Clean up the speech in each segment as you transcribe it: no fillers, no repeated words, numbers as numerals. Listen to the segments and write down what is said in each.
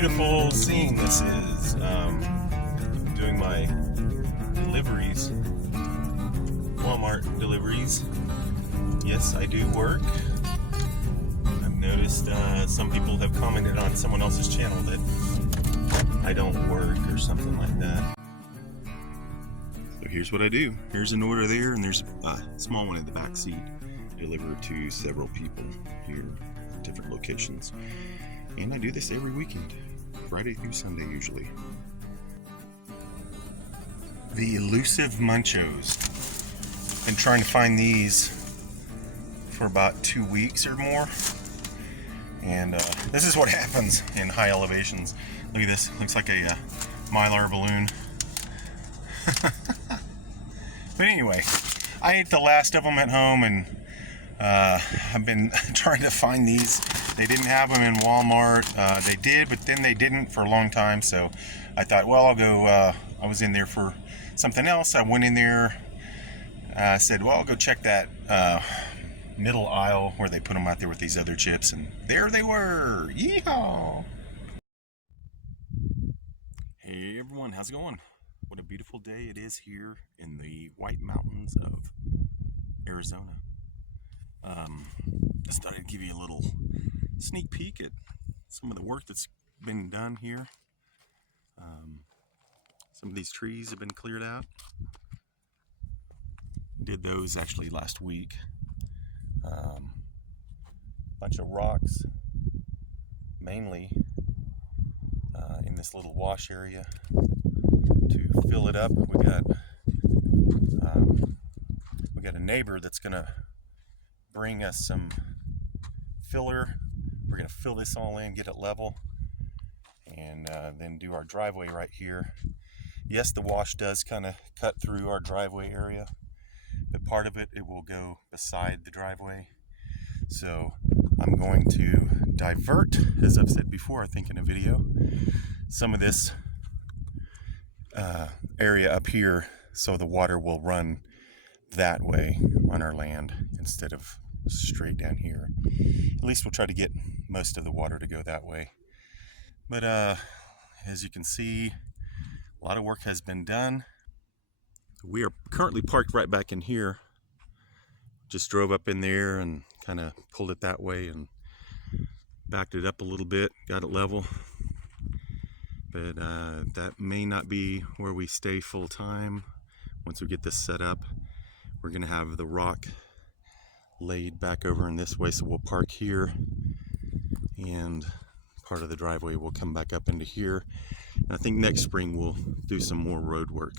beautiful scene this is. Doing my deliveries, Walmart deliveries. Yes, I do work. I've noticed some people have commented on someone else's channel that I don't work or something like that. So here's what I do. Here's an order there, and there's a small one in the back seat. Delivered to several people here at different locations. And I do this every weekend, Friday through Sunday usually. The elusive Munchos. Been trying to find these for about 2 weeks or more. And this is what happens in high elevations. Look at this, looks like a Mylar balloon. But anyway, I ate the last of them at home, and I've been trying to find these. They didn't have them in Walmart. They did, but then they didn't for a long time. So I thought, well, I'll go. I was in there for something else. I went in there. Said, well, I'll go check that middle aisle where they put them out there with these other chips, and there they were. Yeehaw! Hey everyone, how's it going? What a beautiful day it is here in the White Mountains of Arizona. Just thought I'd give you a little sneak peek at some of the work that's been done here. Some of these trees have been cleared out. Did those actually last week. Bunch of rocks, mainly in this little wash area to fill it up. We got a neighbor that's gonna bring us some filler. We're gonna fill this all in, get it level, and then do our driveway right here. Yes, the wash does kind of cut through our driveway area, but part of it will go beside the driveway. So I'm going to divert, as I've said before, I think in a video, some of this area up here so the water will run that way on our land instead of straight down here. At least we'll try to get most of the water to go that way. But as you can see, a lot of work has been done. We are currently parked right back in here. Just drove up in there and kind of pulled it that way and backed it up a little bit, got it level. But that may not be where we stay full time. Once we get this set up, we're gonna have the rock laid back over in this way, so we'll park here, and part of the driveway will come back up into here. And I think next spring we'll do some more road work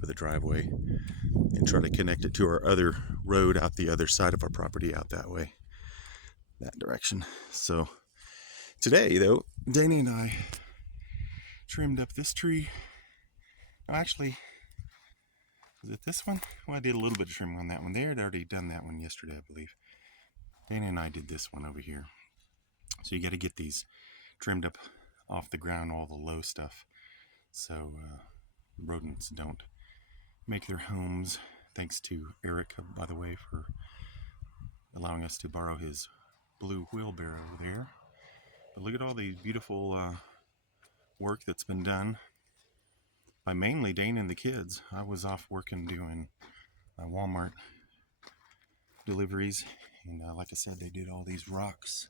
for the driveway and try to connect it to our other road out the other side of our property, out that way, that direction. So today though, Danny and I trimmed up this tree. Actually, was it this one? Well, I did a little bit of trimming on that one. They had already done that one yesterday, I believe. Danny and I did this one over here. So you got to get these trimmed up off the ground, all the low stuff, so rodents don't make their homes. Thanks to Eric, by the way, for allowing us to borrow his blue wheelbarrow there. But look at all the beautiful work that's been done by mainly Dane and the kids. I was off working doing Walmart deliveries, and like I said, they did all these rocks,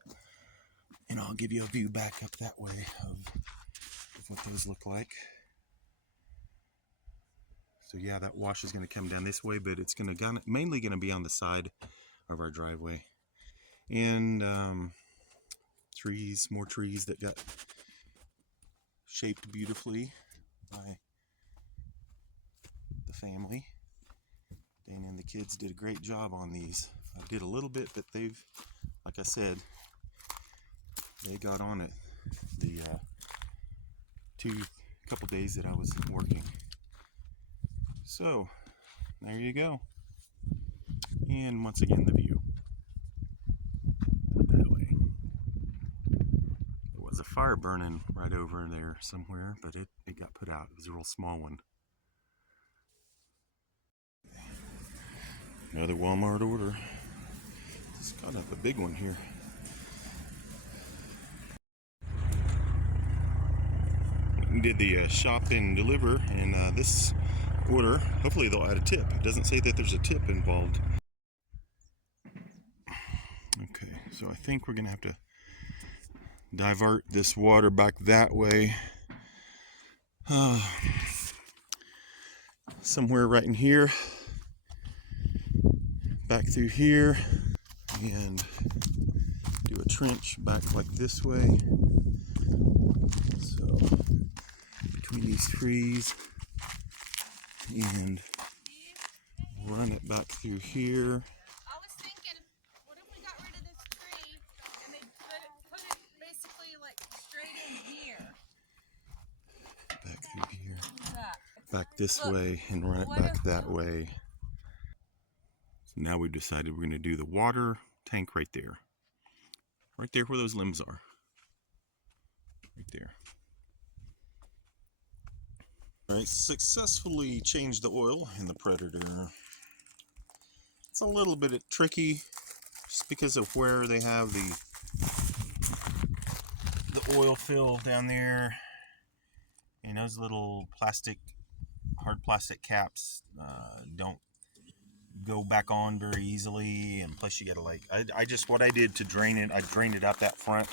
and I'll give you a view back up that way of what those look like. So yeah, that wash is going to come down this way, but it's mainly going to be on the side of our driveway. And trees, more trees that got shaped beautifully by the family. Dana and the kids did a great job on these. I did a little bit, but they've, like I said, they got on it the couple days that I was working. So there you go. And once again, the view that way. There was a fire burning right over there somewhere, but it got put out. It was a real small one. Another Walmart order. Just got up a big one here. did the shop and deliver, and this order, hopefully they'll add a tip. It doesn't say that there's a tip involved. Okay, so I think we're gonna have to divert this water back that way. Somewhere right in here, back through here, and do a trench back like this way. So between these trees, and run it back through here. I was thinking, what if we got rid of this tree and they put it basically like straight in here? Back through here. Back this way and run it back that way. So now we've decided we're going to do the water tank right there. Right there where those limbs are. Right there. Alright, successfully changed the oil in the Predator. It's a little bit tricky just because of where they have the oil fill down there. And those little hard plastic caps don't go back on very easily, and plus you gotta what I did to drain it, I drained it out that front.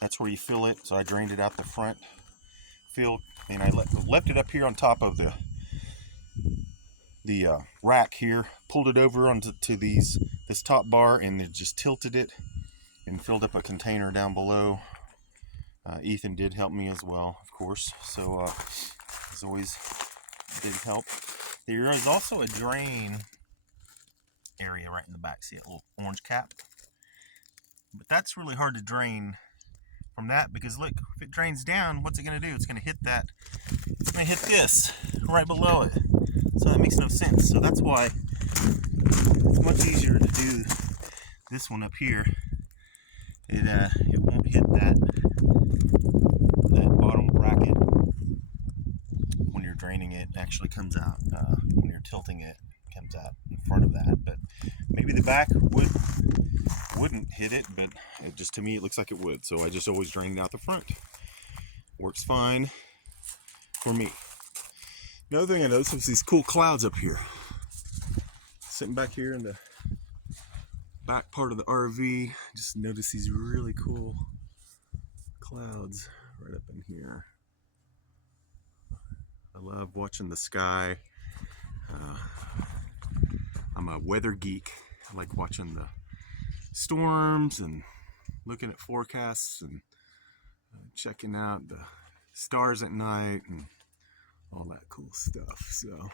That's where you fill it, so I drained it out the front fill, and I left it up here on top of the rack here, pulled it over onto this top bar, and it just tilted it and filled up a container down below. Ethan did help me as well, of course, so as always did help. There is also a drain area right in the back. See that little orange cap? But that's really hard to drain from that, because look, if it drains down, what's it going to do? It's going to hit that. It's going to hit this right below it. So that makes no sense. So that's why it's much easier to do this one up here. It won't hit that bottom bracket when you're draining it. It actually comes out when you're tilting it. Comes out in front of that, but maybe the back wouldn't hit it, but to me it looks like it would, so I just always drain it out the front. Works fine for me. Another thing I noticed was these cool clouds up here. Sitting back here in the back part of the RV, just noticed these really cool clouds right up in here. I love watching the sky. I'm a weather geek. I like watching the storms and looking at forecasts and checking out the stars at night and all that cool stuff. So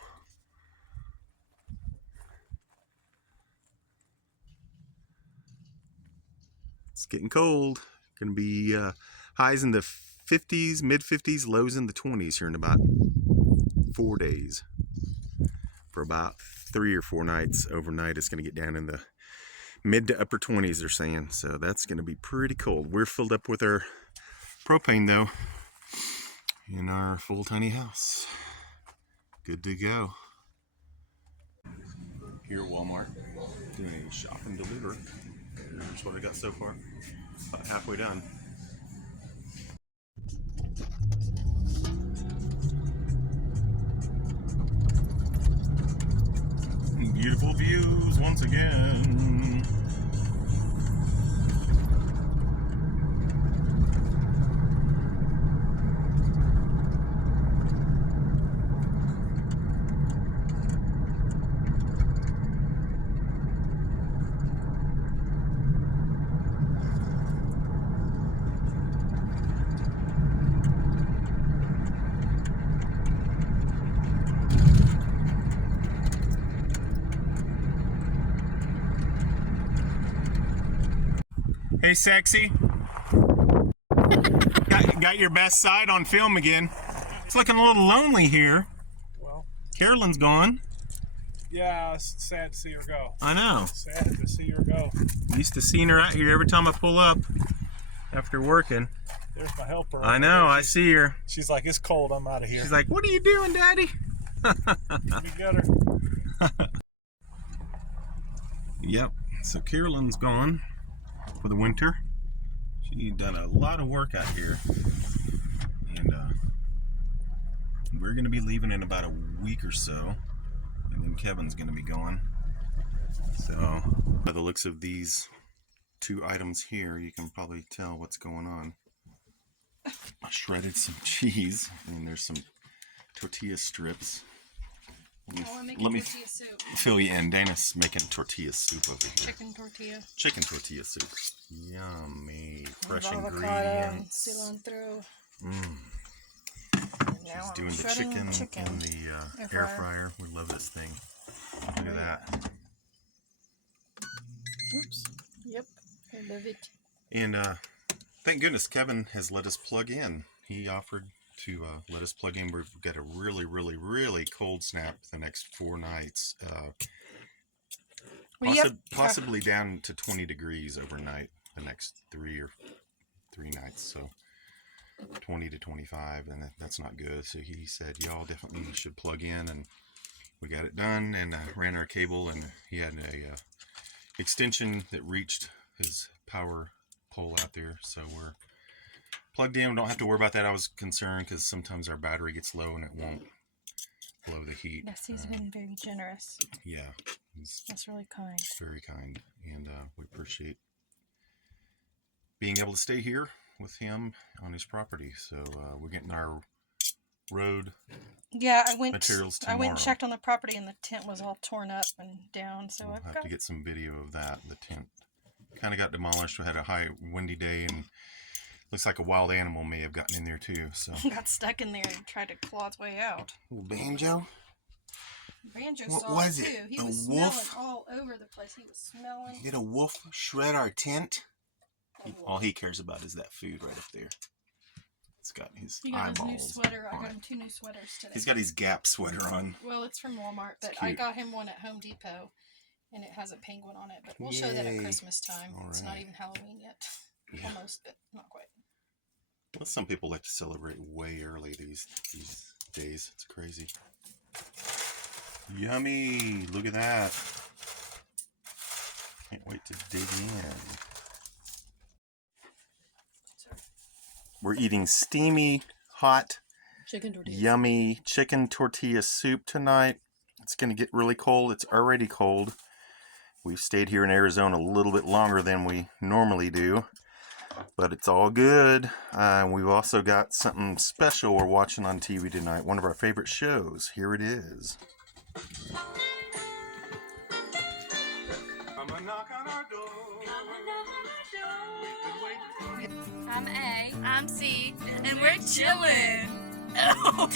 it's getting cold. Gonna be highs in the 50s, mid 50s, lows in the 20s here in about 4 days. For about 3 or 4 nights overnight, it's going to get down in the mid to upper 20s, they're saying. So that's going to be pretty cold. We're filled up with our propane though in our full tiny house. Good to go. Here at Walmart, doing a shop and deliver. Here's what I got so far. About halfway done. Beautiful views once again. Hey, sexy. got your best side on film again. It's looking a little lonely here. Well, Carolyn's gone. yeah, it's sad to see her go. I know. Sad to see her go. Used to seeing her out here every time I pull up after working. There's my helper. I know, I see her. She's like, it's cold, I'm out of here. She's like, what are you doing, Daddy? Let me get her. Yep, so Carolyn's gone for the winter. She done a lot of work out here, and we're going to be leaving in about a week or so, and then Kevin's going to be gone. So, by the looks of these two items here, you can probably tell what's going on. I shredded some cheese, and there's some tortilla strips. Let me soup. fill you in. Dana's making tortilla soup over here. Chicken tortilla. Chicken tortilla soup. Yummy. Fresh Avocado, ingredients. cilantro. She's doing the chicken in the air fryer. We love this thing. Look at that. Oops. Yep. I love it. And thank goodness Kevin has let us plug in. He offered to let us plug in. We've got a really, really, really cold snap the next 4 nights. Possibly down to 20 degrees overnight the next 3 nights. So 20 to 25, and that's not good. So he said, y'all definitely should plug in, and we got it done, and ran our cable, and he had a extension that reached his power pole out there, so we're plugged in. We don't have to worry about that. I was concerned because sometimes our battery gets low and it won't blow the heat. Yes, he's been very generous. Yeah, That's really kind. very kind, and we appreciate being able to stay here with him on his property. So we're getting our road materials tomorrow. I went and checked on the property, and the tent was all torn up and down. So we'll have to get some video of that. The tent kind of got demolished. We had a high windy day, and looks like a wild animal may have gotten in there too. So got stuck in there and tried to claw its way out. Little Banjo. Banjo What saw was it it? too. He A was wolf? smelling all over the place. He was smelling. Did a wolf shred our tent? All he cares about is that food right up there. It's got his He got eyeballs. his new sweater. I on got it. him 2 new sweaters today. He's got his Gap sweater on. Well, it's from Walmart, but I got him one at Home Depot, and it has a penguin on it. But we'll show that at Yay. Christmas time. All It's not right. even Halloween yet. Yeah. Almost, but not quite. Well, some people like to celebrate way early these days. It's crazy. Yummy! Look at that. Can't wait to dig in. We're eating steamy, hot, Chicken tortilla. yummy chicken tortilla soup tonight. It's going to get really cold. It's already cold. We've stayed here in Arizona a little bit longer than we normally do, but it's all good. We've also got something special we're watching on TV tonight. One of our favorite shows. Here it is. Come and knock on our door. I'm A. I'm C. And we're chillin'. Oh.